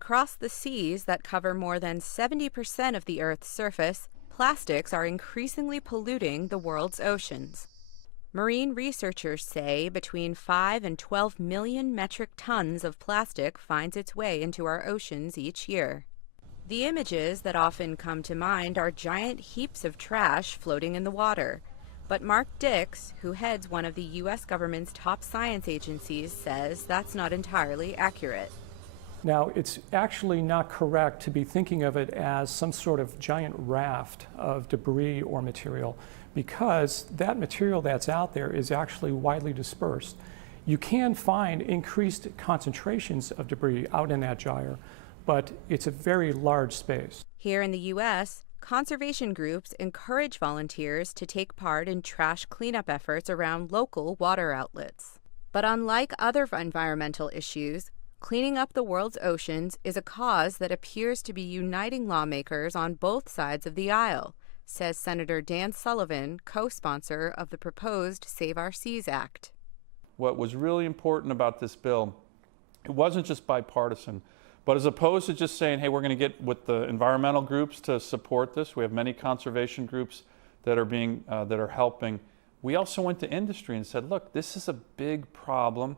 Across the seas that cover more than 70% of the Earth's surface, plastics are increasingly polluting the world's oceans. Marine researchers say between 5 and 12 million metric tons of plastic finds its way into our oceans each year. The images that often come to mind are giant heaps of trash floating in the water. But Mark Dix, who heads one of the U.S. government's top science agencies, says that's not entirely accurate. Now, it's actually not correct to be thinking of it as some sort of giant raft of debris or material, because that material that's out there is actually widely dispersed. You can find increased concentrations of debris out in that gyre, but it's a very large space. Here in the U.S., conservation groups encourage volunteers to take part in trash cleanup efforts around local water outlets. But unlike other environmental issues, cleaning up the world's oceans is a cause that appears to be uniting lawmakers on both sides of the aisle, says Senator Dan Sullivan, co-sponsor of the proposed Save Our Seas Act. What was really important about this bill, it wasn't just bipartisan, but as opposed to just saying, hey, we're going to get with the environmental groups to support this, we have many conservation groups that are helping. We also went to industry and said, look, this is a big problem.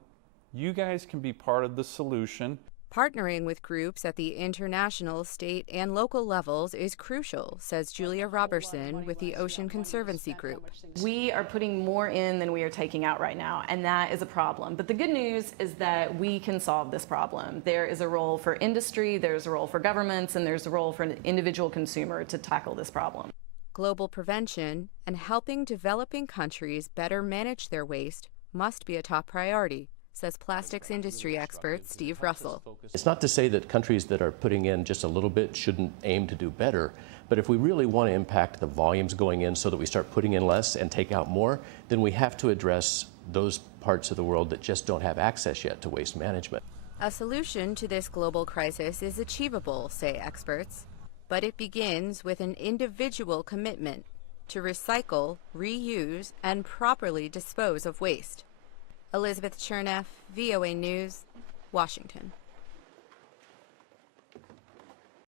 You guys can be part of the solution. Partnering with groups at the international, state, and local levels is crucial, says Julia Robertson with the Ocean Conservancy Group. We are putting more in than we are taking out right now, and that is a problem. But the good news is that we can solve this problem. There is a role for industry, there's a role for governments, and there's a role for an individual consumer to tackle this problem. Global prevention and helping developing countries better manage their waste must be a top priority, says plastics industry expert Steve Russell. It's not to say that countries that are putting in just a little bit shouldn't aim to do better, but if we really want to impact the volumes going in so that we start putting in less and take out more, then we have to address those parts of the world that just don't have access yet to waste management. A solution to this global crisis is achievable, say experts, but it begins with an individual commitment to recycle, reuse, and properly dispose of waste. Elizabeth Cherneff, VOA News, Washington.